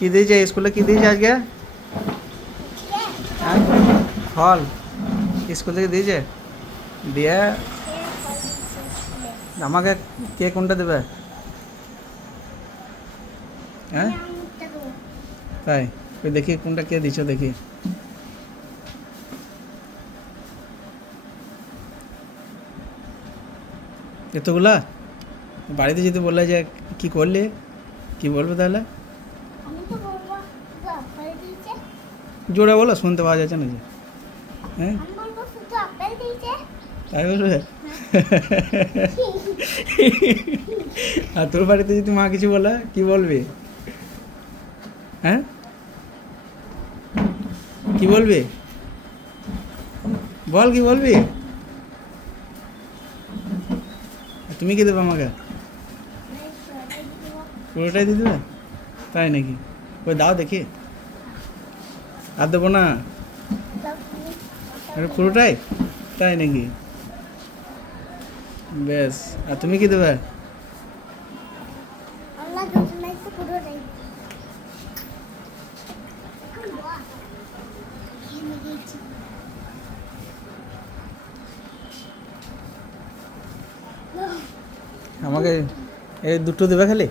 কি দিয়েছে স্কুলে, কি দিয়েছে আজকে? হ্যাঁ, ফল স্কুল থেকে দিয়েছে। দিয়ে আমাকে কে কোনটা দেবে? হ্যাঁ তাই, ওই দেখি কোনটা কে দিচ্ছ দেখি। এতগুলা বাড়িতে যদি বললে যে কি করলে, কি বলবে তাহলে? জোরে বলো, শুনতে পাওয়া যাচ্ছে না যে। হ্যাঁ তাই বলবে? আর তোর বাড়িতে যদি মা কিছু বলে কি বলবি? হ্যাঁ কি বলবি? বল কি বলবি? তুমি কি দেবে আমাকে? পুরোটাই দিয়ে দেবে? তাই নাকি? ওই দাও দেখি। আর দেবো না? পুরোটাই? তাই নাকি? বেশ, আর তুমি কি দেবে? আমাকে এই দুটো দেবে খালি?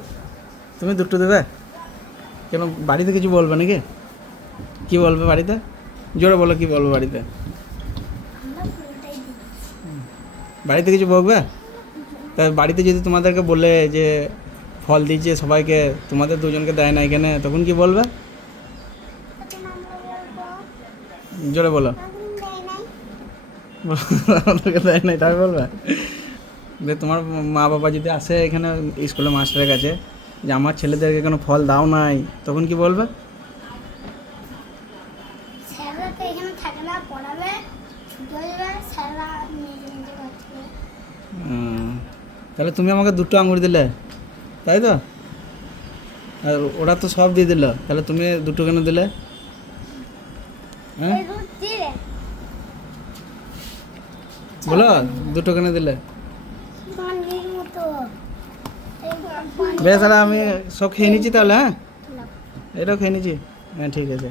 তুমি দুটো দেবে কেন? বাড়িতে কিছু বলবে নাকি? কি বলবে বাড়িতে? জোরে বলো, কি বলবো বাড়িতে? বাড়িতে কিছু বলবে? তা বাড়িতে যদি তোমাদেরকে বলে যে ফল দিয়েছে সবাইকে, তোমাদের দুজনকে দেয় না এখানে, তখন কি বলবে? জোরে বলো। আমাদেরকে দেয় নাই তাই বলবে? যে তোমার মা বাবা যদি আসে এখানে স্কুলে মাস্টারের কাছে যে আমার ছেলেদেরকে কোনো ফল দাও নাই, তখন কি বলবে? তাহলে তুমি আমাকে দুটো আঙুর দিলে, তাই তো? আর ওরা তো সব দিয়ে দিল, তাহলে তুমি দুটো কেন দিলে? হ্যাঁ বলো, দুটো কেন দিলে? বেশ, তাহলে আমি সব খেয়ে নিচ্ছি তাহলে। হ্যাঁ, এটাও খেয়ে নিচ্ছি। হ্যাঁ ঠিক আছে।